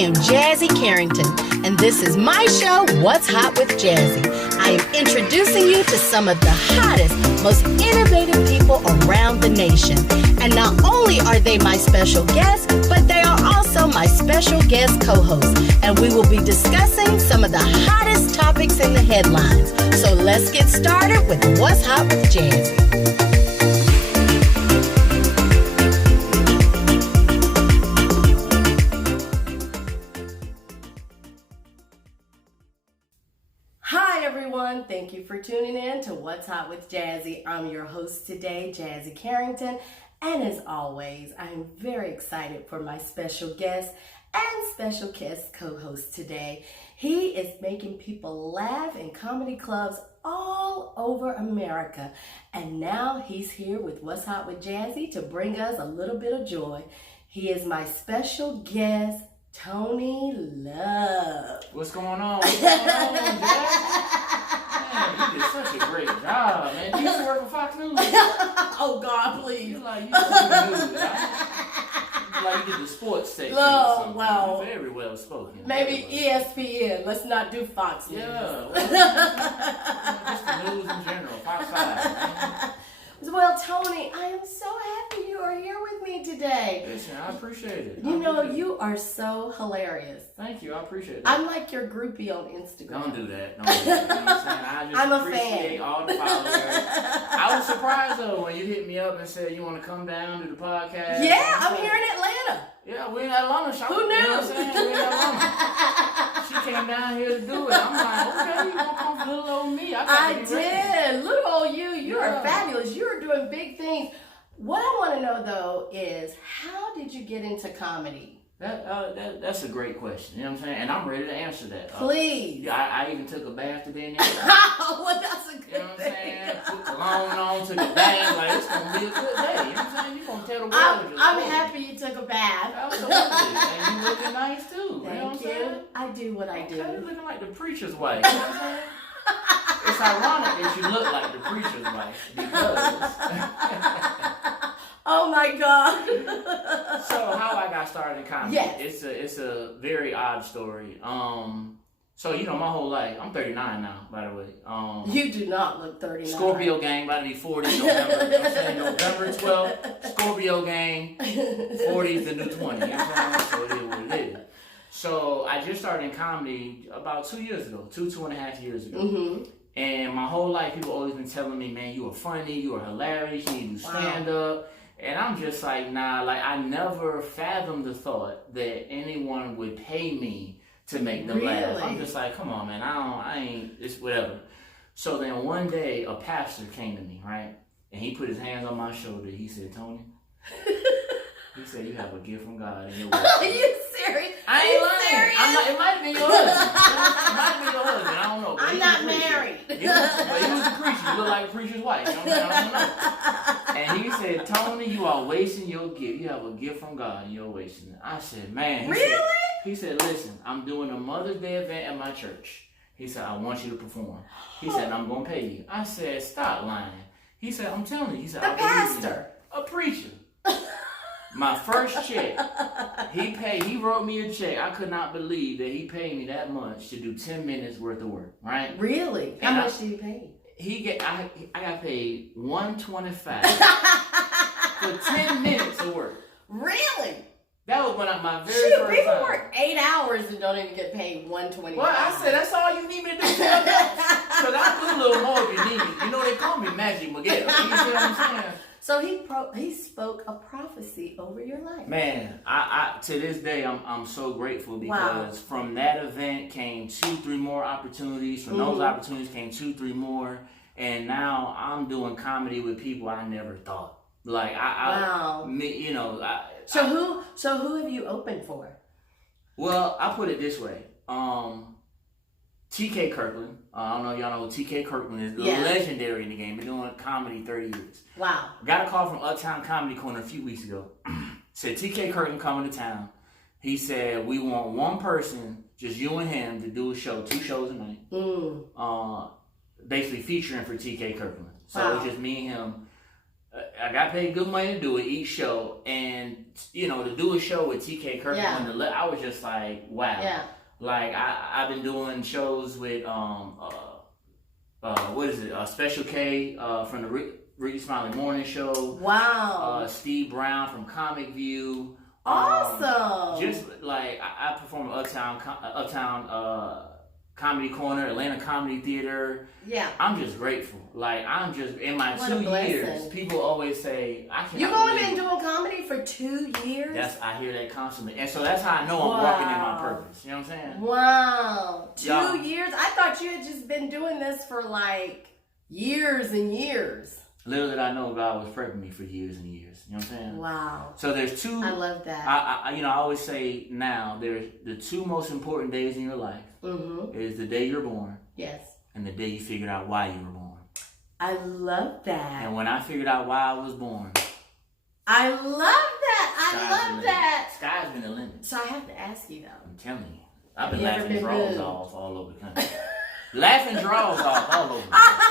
am Jazzie Carrington, and this is my show, What's Hot with Jazzie. I am introducing you to some of the hottest, most innovative people around the nation. And not only are they my special guests, but they are also my special guest co-hosts. And we will be discussing some of the hottest topics in the headlines. So let's get started with What's Hot with Jazzie. Hi everyone, thank you for tuning in to What's Hot with Jazzie. I'm your host today, Jazzie Carrington, and as always, I am very excited for my special guest and special guest co-host today. He is making people laugh in comedy clubs all over America, and now he's here with What's Hot with Jazzie to bring us a little bit of joy. He is my special guest, Tony Love. What's going on? What's going on, Jack? Man, you did such a great job, man. You used to work for Fox News? Oh, God, please. You like, you used to do the news, right? Like you did the sports section. Oh, wow. Very well spoken. Maybe ESPN. Let's not do Fox News. Yeah. Well, just the news in general. Fox 5. Man. Well, Tony, I am so happy you are here with me today. Listen, I appreciate it. You are so hilarious. Thank you. I appreciate it. I'm like your groupie on Instagram. Don't do that. Don't do that. You know what I'm saying? I just I'm a appreciate fan. all the followers. I was surprised, though, when you hit me up and said you want to come down to the podcast. Yeah, I'm here in Atlanta. Yeah, we're in Atlanta. Who knew? You know what I'm saying? We're in Atlanta. She came down here to do it. I'm like, okay, you gonna come for little old me? I did. Little old you are fabulous. You are doing big things. What I want to know, though, is how did you get into comedy? That's a great question. You know what I'm saying? And I'm ready to answer that. Please. I even took a bath today. And Well, that's a good thing. You know what I'm saying? Put cologne on, took a bath. Like, it's going to be a good day. You know what I'm saying? You're going to tell the world. I'm happy you took a bath. Absolutely. And you looking nice, too. You know what I'm saying? I do what I do. You're looking like the preacher's wife. You know what I'm saying? It's ironic that you look like the preacher's wife because... Oh my God. So how I got started in comedy? Yes. It's a very odd story. So my whole life, I'm 39 now, by the way. You do not look 39. Scorpio gang, about to be 40 in November. You know what I'm saying? November 12th, Scorpio gang, 40 is the new 20. You know what I'm saying? So it is what it is. So I just started in comedy about 2 years ago, 2.5 years ago. Mm-hmm. And my whole life, people always been telling me, man, you are funny, you are hilarious, you need to do stand-up. And I'm just like, nah, like I never fathomed the thought that anyone would pay me to make them laugh. I'm just like, come on, man, I ain't, it's whatever. So then one day, a pastor came to me, right? And he put his hands on my shoulder. He said, Tony, he said, you have a gift from God in your life. Are you serious? I ain't lying. It might have been your husband. It might have been your husband. I don't know. I'm not married. But he was a preacher. You look like a preacher's wife. You know what I'm saying? I don't know. And he said, Tony, you are wasting your gift. You have a gift from God and you're wasting it. I said, man. Really? He said, listen, I'm doing a Mother's Day event at my church. He said, I want you to perform. He said, I'm going to pay you. I said, stop lying. He said, I'm telling you. He said, the pastor. A preacher. My first check, he wrote me a check. I could not believe that he paid me that much to do 10 minutes worth of work, right? Really? How much did he pay? I got paid $125 for 10 minutes of work. Really? That was my very first people time. work 8 hours and don't even get paid $125. Well, I said, that's all you need me to do. Because I do a little more if you need me. You know, they call me Magic Miguel. You see what I'm saying? So he spoke a prophecy over your life. Man, I to this day I'm so grateful because from that event came 2-3 more opportunities. From those opportunities came 2-3 more, and now I'm doing comedy with people I never thought. Like So who have you opened for? Well, I put it this way. TK Kirkland. I don't know if y'all know who TK Kirkland is. Legendary in the game. Been doing comedy 30 years. Wow. Got a call from Uptown Comedy Corner a few weeks ago. Said TK Kirkland coming to town. He said, we want one person, just you and him, to do a show, 2 shows a night. Basically featuring for TK Kirkland. So it's just me and him. I got paid good money to do it each show, and to do a show with TK Kirkland, I was just like, wow. Yeah. Like I've been doing shows with Special K from the Ricky Smiley Morning Show. Wow. Steve Brown from Comic View. Awesome. Just like I perform at Uptown Comedy Corner, Atlanta Comedy Theater. Yeah. I'm just grateful. Like I'm just in my 2 years. People always say I can't. You've only been doing comedy for 2 years. I hear that constantly, and so that's how I know I'm walking in my purpose. You know what I'm saying? Wow. 2 years. I thought you had just been doing this for like years and years. Little did I know God was prepping me for years and years. You know what I'm saying? Wow. So there's two. I love that. I always say now there's the two most important days in your life. Mm-hmm. Is the day you're born. Yes. And the day you figured out why you were born. I love that. And when I figured out why I was born. I love that. Sky's been the limit. So I have to ask you though. I'm telling you. I've been laughing draws off all over the country. Laughing draws off all over the country.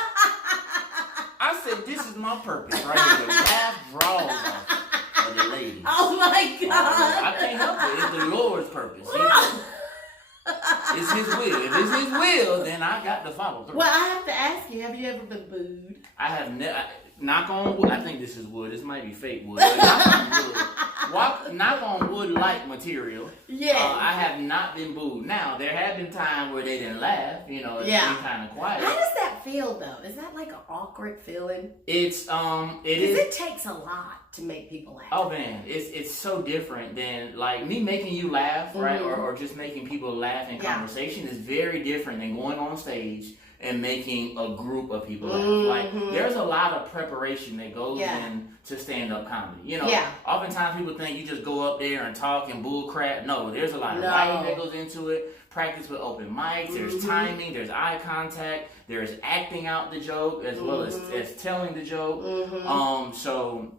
I said, this is my purpose right here. To laugh draws off of the ladies. Oh my God. I can't help it. It's the Lord's purpose. It's His will. If it's His will, then I got to follow through. Well, I have to ask you, have you ever been booed? I have never. Knock on wood. I think this is wood. This might be fake wood. Knock on wood. Knock on wood like material. Yeah. I have not been booed. Now, there have been times where they didn't laugh. It's been kind of quiet. How does that feel, though? Is that like an awkward feeling? It is. It takes a lot to make people laugh. Oh, man. It's so different than, like, me making you laugh, right? Mm-hmm. Or just making people laugh in conversation is very different than going on stage and making a group of people laugh. Mm-hmm. Like, there's a lot of preparation that goes in to stand-up comedy. Oftentimes people think you just go up there and talk and bull crap. No, there's a lot of writing that goes into it. Practice with open mics. There's timing. There's eye contact. There's acting out the joke as well as telling the joke. So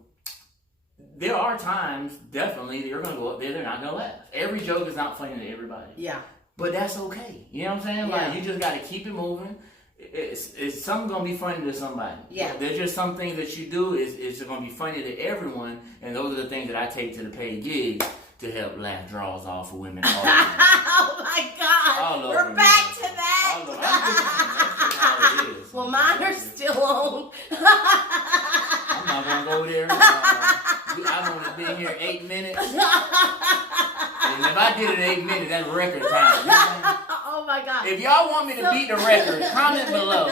there are times, definitely, that you're going to go up there, they're not going to laugh. Every joke is not funny to everybody. Yeah. But that's okay. You know what I'm saying? Yeah. Like, you just got to keep it moving. It's something going to be funny to somebody. Yeah. There's just some things that you do is going to be funny to everyone, and those are the things that I take to the paid gigs to help laugh draws off for women. Oh my God. We're back to that. That's how it is. Well, mine are still on. I'm not going to go there. I've only been here 8 minutes. And if I did it in 8 minutes, that's record time. You know what I mean? Oh my God. If y'all want me to beat the record, comment below.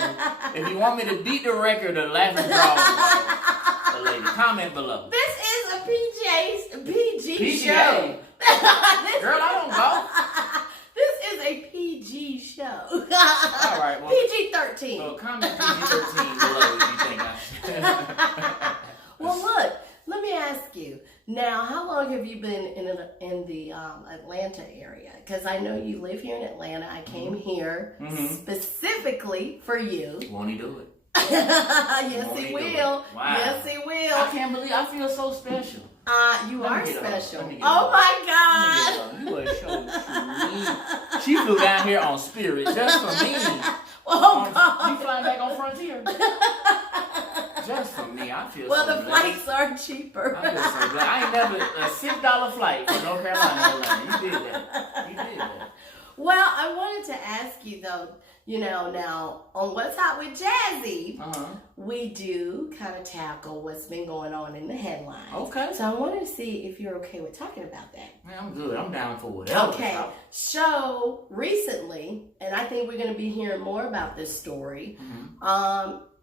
If you want me to beat the record of laughing draws, lady, comment below. This is a PG PGA. show. Girl, I don't go. This is a PG show. All right. Well, PG-13. So comment PG-13 below if you think I should. Well, look. Let me ask you. Now, how long have you been in the Atlanta area? Because I know you live here in Atlanta. I came here specifically for you. Won't he do it? Yes, he will. Wow. Yes, he will. I can't believe I feel so special. You are special. Oh my God. You are so sweet. She flew down here on Spirit just for me. Oh, God. You flying back on Frontier? Just for me, I feel well, so the blessed. flights are cheaper. I feel so glad. I ain't never a $6 flight from North Carolina to Atlanta. You did that. Well, I wanted to ask you though. Now on What's Hot with Jazzie, we do kind of tackle what's been going on in the headlines. Okay. So I wanted to see if you're okay with talking about that. Man, I'm good. I'm down for whatever. Okay. So recently, and I think we're going to be hearing more about this story.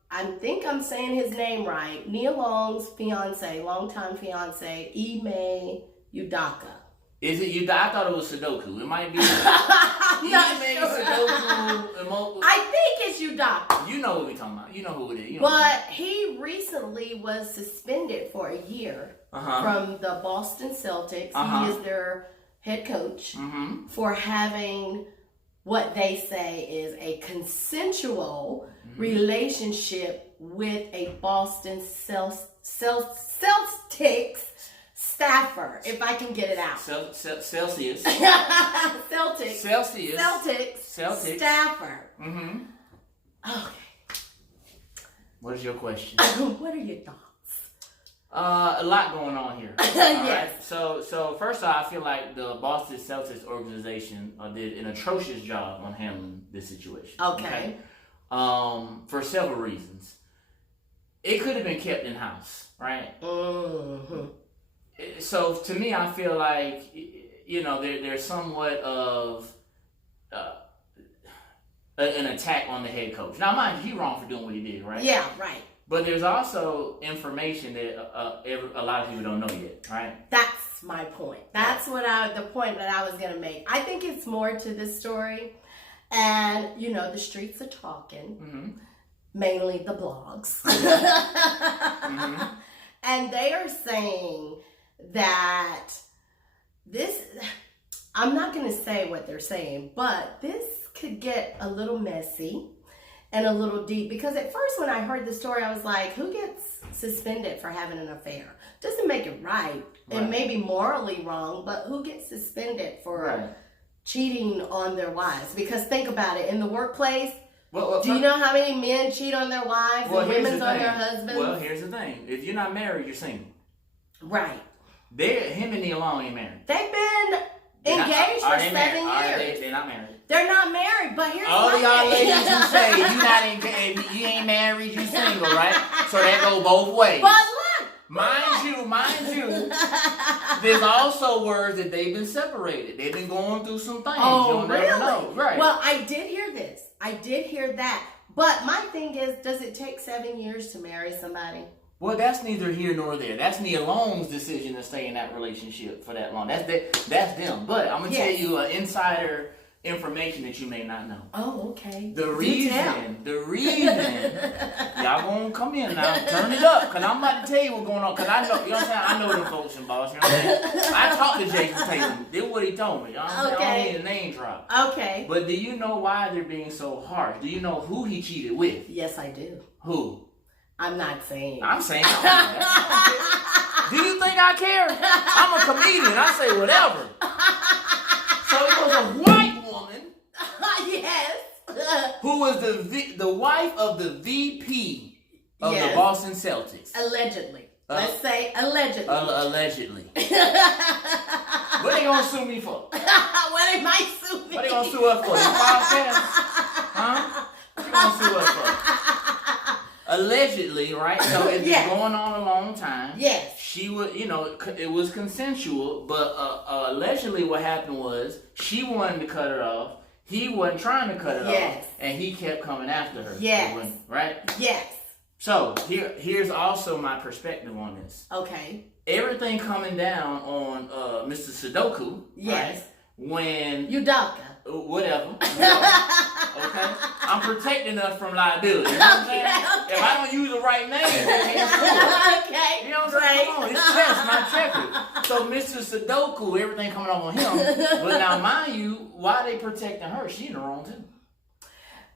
I think I'm saying his name right. Nia Long's longtime fiance, Ime Udoka. Is it Udoka? I thought it was Sudoku. It might be. I'm not sure. Sudoku. I think it's Udoka. You know what we're talking about. You know who it is. But he recently was suspended for a year from the Boston Celtics. He is their head coach for having what they say is a consensual relationship with a Boston Celtics staffer, if I can get it out. Celsius. Celtics staffer. Okay. What is your question? What are your thoughts? A lot going on here. Yes. Right? So first off, I feel like the Boston Celtics organization did an atrocious job on handling this situation. Okay. For several reasons. It could have been kept in house, right? Mm-hmm. So to me, I feel like there's somewhat of an attack on the head coach. Now, mind you, he's wrong for doing what he did, right? Yeah, right. But there's also information that a lot of people don't know yet, right? That's my point. That's the point that I was going to make. I think it's more to this story. And, the streets are talking, Mm-hmm. mainly the blogs. Mm-hmm. And they are saying that I'm not going to say what they're saying, but this could get a little messy and a little deep, because at first when I heard the story, I was like, who gets suspended for having an affair? Doesn't make it right. And maybe morally wrong, but who gets suspended for cheating on their wives? Because think about it, in the workplace, do you know how many men cheat on their wives and women's on their husbands? Well, here's the thing. If you're not married, you're single. Right. Him and Nia Long ain't married. They've been engaged for 7 years. They're not married. They're not married, but here's all my y'all thing. ladies who say you not engaged, you ain't married, you single, right? So that go both ways. But look, Mind you, there's also words that they've been separated. They've been going through some things. Oh, You'll really? never know. Right. Well, I did hear this. I did hear that. But my thing is, does it take 7 years to marry somebody? Well, that's neither here nor there. That's Nia Long's decision to stay in that relationship for that long. That's them. But I'm going to tell you an insider information that you may not know. Oh, okay. The reason, y'all gonna come in now, turn it up, cause I'm about to tell you what's going on, cause I know, you know what I'm saying? I know them folks in Boston, you know what I'm saying? I talked to Jason Tatum, did what he told me, you know what I'm saying? I don't need a name drop. Okay. But do you know why they're being so harsh? Do you know who he cheated with? Yes, I do. Who? I'm not saying. I'm saying. Do you think I care? I'm a comedian, I say whatever. So it was a white woman. Yes. Who was the wife of the VP of the Boston Celtics. Allegedly. Let's say allegedly. Allegedly. What they gonna sue me for? What they might sue me. What they gonna sue us for? This podcast? Huh? What they gonna sue us for? Allegedly, right? So it's been going on a long time. Yes. She was, it was consensual, but allegedly what happened was she wanted to cut her off. He wasn't trying to cut her off, and he kept coming after her. Yes. Right? Yes. So here's also my perspective on this. Okay. Everything coming down on Mr. Sudoku. Yes. Right? When Udoka. Whatever. Okay? I'm protecting us from liability. You know what I'm saying? Okay. If I don't use the right name, they can't sue us. Okay. You know what I'm saying? Come on, it's chess, not checkers. So Mr. Sudoku, everything coming off on him. But now, mind you, why they protecting her? She in the wrong too.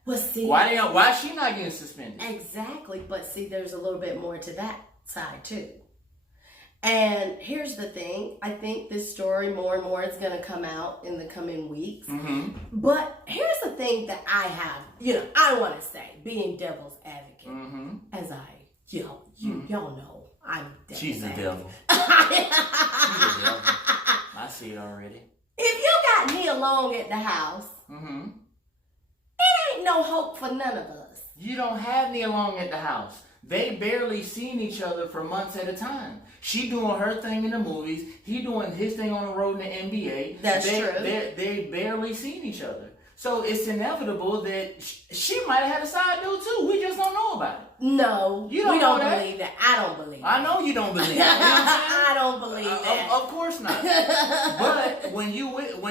Well, see. Why is she not getting suspended? Exactly. But see, there's a little bit more to that side too. And here's the thing. I think this story more and more is going to come out in the coming weeks. Mm-hmm. But here's the thing that I have, I want to say, being devil's advocate, as y'all know, I'm devil's She's the advocate. devil. She's the devil. I see it already. If you got Nia Long at the house, it ain't no hope for none of us. You don't have Nia Long at the house. They barely seen each other for months at a time. She doing her thing in the movies. He doing his thing on the road in the NBA. That's true. They barely seen each other. So it's inevitable that she might have had a side dude too. We just don't know about it. No, we don't believe that. I don't believe that. I know you don't believe that. I don't believe that. Of course not. But when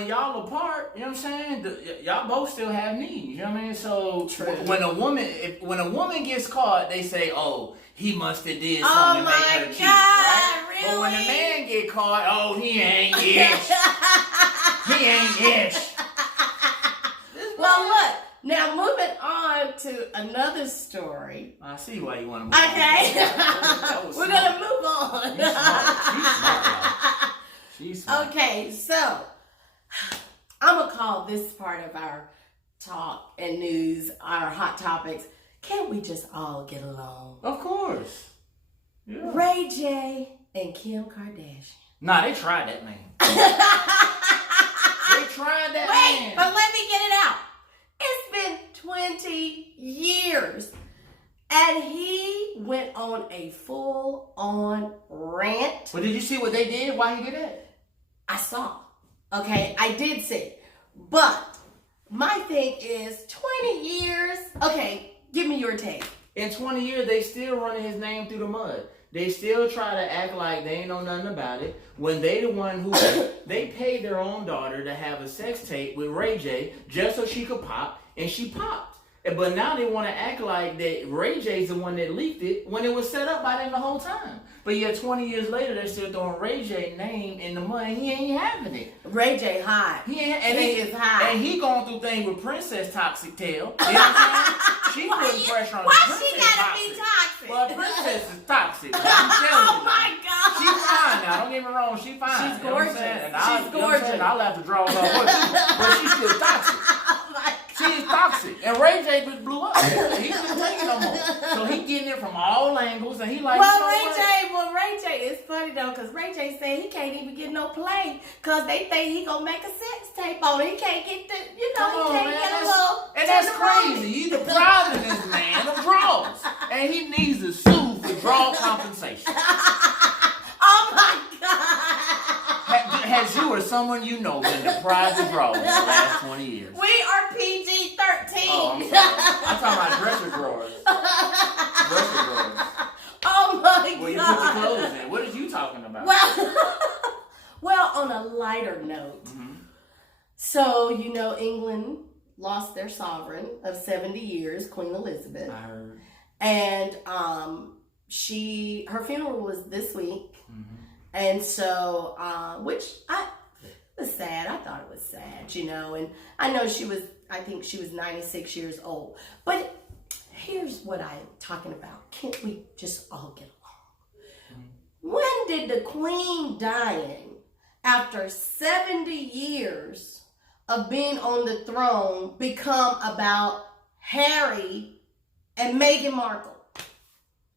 y'all apart, you know what I'm saying? Y'all both still have needs. You know what I mean? So when a woman gets caught, they say, "Oh, he must have did something to make her cheat." Right? Really? But when a man get caught, "Oh, he ain't ish. He ain't ish." Well, look. Now, moving on to another story. I see why you want to move okay. on. We're going to move on. She's smart. Okay, so I'm going to call this part of our talk and news, our hot topics. Can't we just all get along? Of course. Yeah. Ray J and Kim Kardashian. Nah, they tried that man. They tried that Wait, man. but let me get it out. It's been 20 years. And he went on a full-on rant. But did you see what they did? Why he did that? I saw. Okay, I did see. But my thing is 20 years. Okay, give me your take. In 20 years, they still running his name through the mud. They still try to act like they ain't know nothing about it. When they the one who, they paid their own daughter to have a sex tape with Ray J just so she could pop, and she popped. But now they want to act like that Ray J's the one that leaked it when it was set up by them the whole time. But yet 20 years later, they're still throwing Ray J's name in the mud, and he ain't having it. Ray J hot. He is hot. And he going through things with Princess Toxic Tail. You know what I'm saying? She putting pressure on Why Princess she gotta toxic. be toxic? Well, Princess is toxic. I'm telling you. Oh my God. She's fine now. Don't get me wrong. She's fine. She's You know what I'm gorgeous. saying? And She's gorgeous. I'll have to draw her off. But she's still toxic. Oh my God. She's toxic. And Ray J just blew up. He couldn't take it no more. So he getting it from all angles, and he like, Well, you know Ray J is funny though, because Ray J said he can't even get no play because they think he gonna make a sex tape on it. He can't get the, he Come on, can't man. get a little. And that's crazy. You depriving this man of draws. And he needs to sue for draw compensation. Oh my God. Has you or someone you know been deprived of draws in the last 20 years? We are PG-13. Oh, I'm sorry. I'm talking about dresser drawers. Dresser drawers. Oh my Where you God. put your clothes in. What are you talking about? Well, on a lighter note, so you know England lost their sovereign of 70 years, Queen Elizabeth. I heard. And her funeral was this week. And so, which was sad. I thought it was sad, you know. And I know I think she was 96 years old. But here's what I'm talking about. Can't we just all get along? When did the Queen dying, after 70 years of being on the throne, become about Harry and Meghan Markle,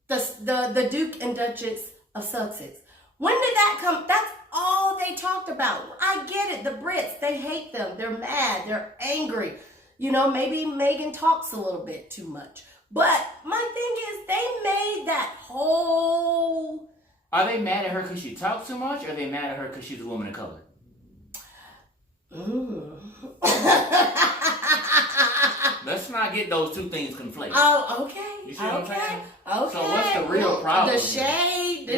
the Duke and Duchess of Sussex? When did that come? That's all they talked about. I get it. The Brits, they hate them. They're mad. They're angry. You know, maybe Meghan talks a little bit too much. But my thing is, they made that whole... Are they mad at her because she talks too much, or are they mad at her because she's a woman of color? Let's not get those two things conflated. Oh, okay. You see what I'm saying? Okay. So what's the real problem? The shade.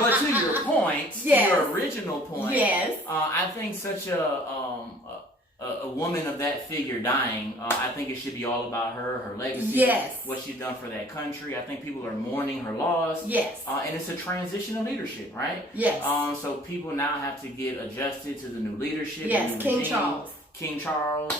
But to your point, yes. your original point, yes. I think such a woman of that figure dying, I think it should be all about her legacy, yes. what she's done for that country. I think people are mourning her loss. Yes. And it's a transition of leadership, right? Yes. So people now have to get adjusted to the new leadership. Yes, new King regime. Charles. King Charles.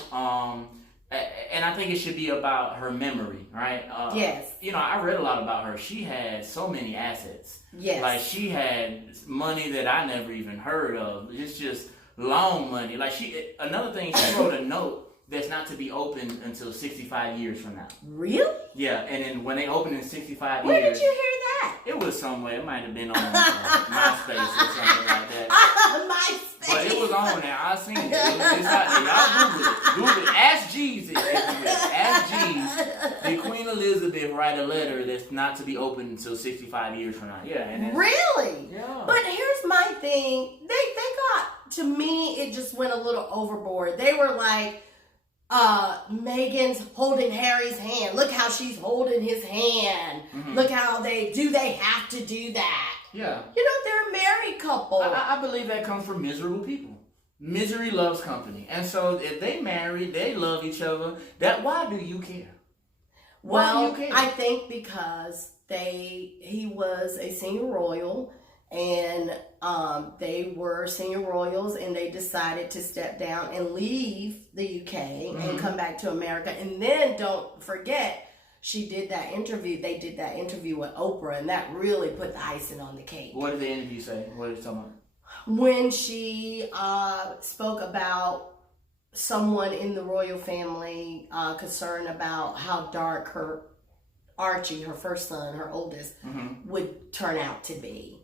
And I think it should be about her memory, right? Yes. You know, I read a lot about her. She had so many assets. Yes. Like, she had money that I never even heard of. It's just long money. Like, another thing, she wrote a note that's not to be opened until 65 years from now. Really? Yeah, and then when they open in 65 Where years... did you hear that? It was somewhere. It might have been on MySpace or something like that. MySpace. But it was on there. I seen it. It's out there. Y'all Google it. Google it. Ask Jeezy. Ask Jeezy. Did Queen Elizabeth write a letter that's not to be opened until 65 years from now? Yeah. And really? Yeah. But here's my thing. They got, to me, it just went a little overboard. They were like, Meghan's holding Harry's hand. Look how she's holding his hand. Mm-hmm. Look how they have to do that. Yeah. You know, they're a married couple. I believe that comes from miserable people. Misery loves company. And so if they married, they love each other, why do you care? Why do you care? I think because he was a senior royal, and they were senior royals, and they decided to step down and leave the UK and come back to America. And then don't forget, they did that interview with Oprah, and that really put the icing on the cake. What did the interview say? What did it talk about? When she spoke about someone in the royal family concerned about how dark her Archie, her first son, her oldest, would turn out to be.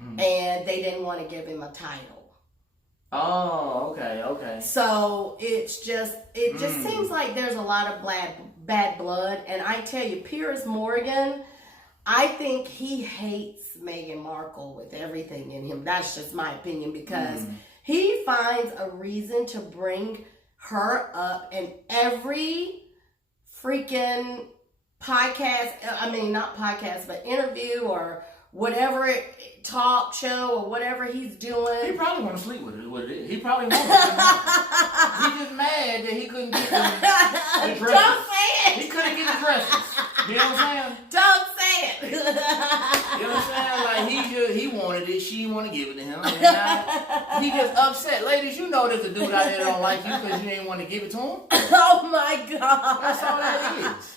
Mm-hmm. And they didn't want to give him a title. Oh, okay. So it just seems like there's a lot of bad blood. And I tell you, Piers Morgan, I think he hates Meghan Markle with everything in him. That's just my opinion, because he finds a reason to bring her up in every freaking podcast. I mean, not podcast, but interview or whatever talk show or whatever he's doing. He probably want to sleep with it. He probably wants to. He's just mad that he couldn't get the dresses. Don't say it. He couldn't get the dresses. You know what I'm saying? Don't say it. You know what I'm saying? Like he wanted it, she didn't want to give it to him. And now he just upset. Ladies, you know there's a dude out there that don't like you because you ain't want to give it to him. Oh my God. That's all that is.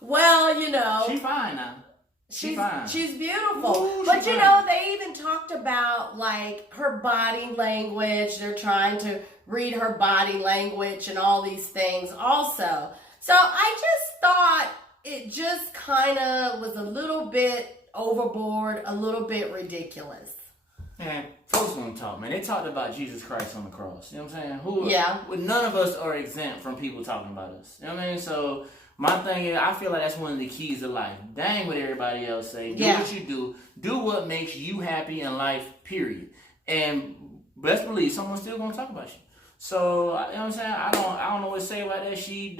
Well, you know. She's fine now. She's fine. She's beautiful. Ooh, but she's you fine. know, they even talked about like her body language. They're trying to read her body language and all these things also. So I just thought it just kind of was a little bit overboard, a little bit ridiculous. Man, folks gonna talk, man. They talked about Jesus Christ on the cross. You know what I'm saying? Yeah. None of us are exempt from people talking about us. You know what I mean? So my thing is, I feel like that's one of the keys to life. Dang what everybody else say. Do what you do. Do what makes you happy in life, period. And best believe someone's still gonna talk about you. So, you know what I'm saying? I don't know what to say about that. She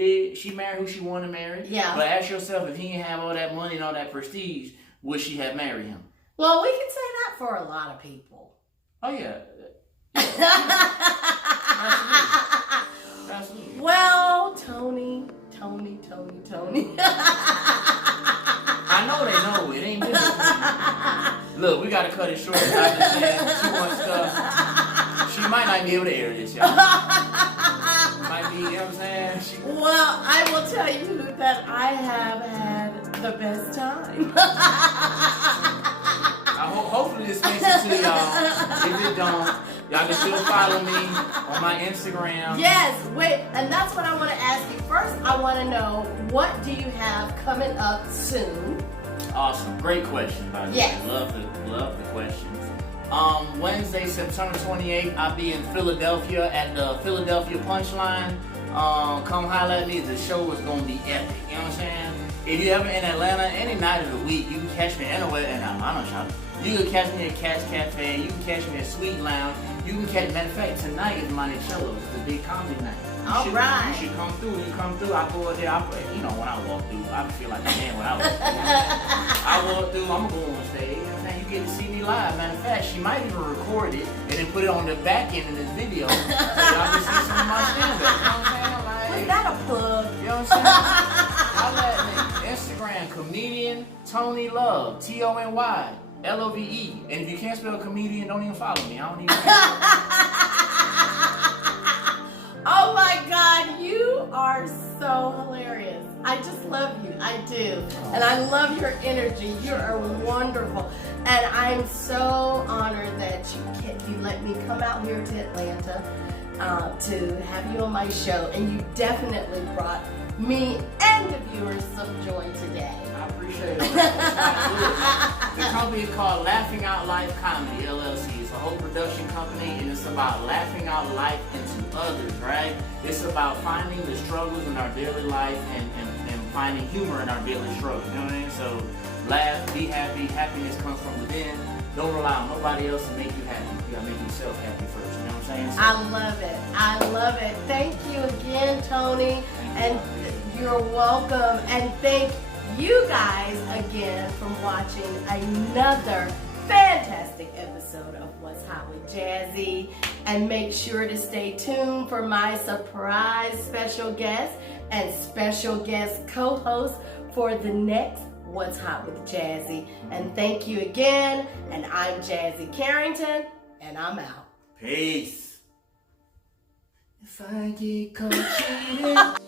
married who she wanted to marry. Yeah. But ask yourself, if he didn't have all that money and all that prestige, would she have married him? Well, we can say that for a lot of people. Oh, yeah. Absolutely. Well, Tony. I know they know it. Ain't good. Look, we gotta cut it short. I just said she wants stuff. She might not be able to air this, y'all. Might be, you know what I'm saying? Well, I will tell you that I have had the best time. Hopefully this makes it to y'all. If it don't, y'all can still follow me on my Instagram. Yes, wait, and that's what I want to ask you. First, I want to know, what do you have coming up soon? Awesome, great question, by the way. Yes. Love the questions. Wednesday, September 28th, I'll be in Philadelphia at the Philadelphia Punchline. Come holler at me. The show is gonna be epic. You know what I'm saying? If you're ever in Atlanta, any night of the week, you can catch me anywhere in Atlanta, shop. You can catch me at Catch Cafe. You can catch me at Sweet Lounge. You can catch, matter of fact, tonight is Monticello. It's the big comedy night. You should come through. You come through. I go out there. You know, when I walk through, I feel like a man when I walk through. I walk through. I'm going to go on stage. You know what I'm saying? You get to see me live. Matter of fact, she might even record it and then put it on the back end of this video so y'all can see some of my stand-up. You know what I'm saying? Like, Was that a plug? you know what I'm saying? Holla at me. Instagram, comedian Tony Love. TonyLove. And if you can't spell comedian, don't even follow me. I don't even Oh my God, you are so hilarious. I just love you. I do. And I love your energy. You are wonderful. And I'm so honored that you let me come out here to Atlanta to have you on my show. And you definitely brought me and the viewers some joy today. I appreciate it. The company is called Laughing Out Life Comedy, LLC. It's a whole production company, and it's about laughing out life into others, right? It's about finding the struggles in our daily life and finding humor in our daily struggles, you know what I mean? So laugh, be happy. Happiness comes from within. Don't rely on nobody else to make you happy. You gotta make yourself happy first, you know what I'm saying? So, I love it. I love it. Thank you again, Tony. And you're welcome. And thank you guys again for watching another fantastic episode of What's Hot with Jazzie. And make sure to stay tuned for my surprise special guest and special guest co-host for the next What's Hot with Jazzie. And thank you again. And I'm Jazzie Carrington, and I'm out. peace. If I get caught cheating.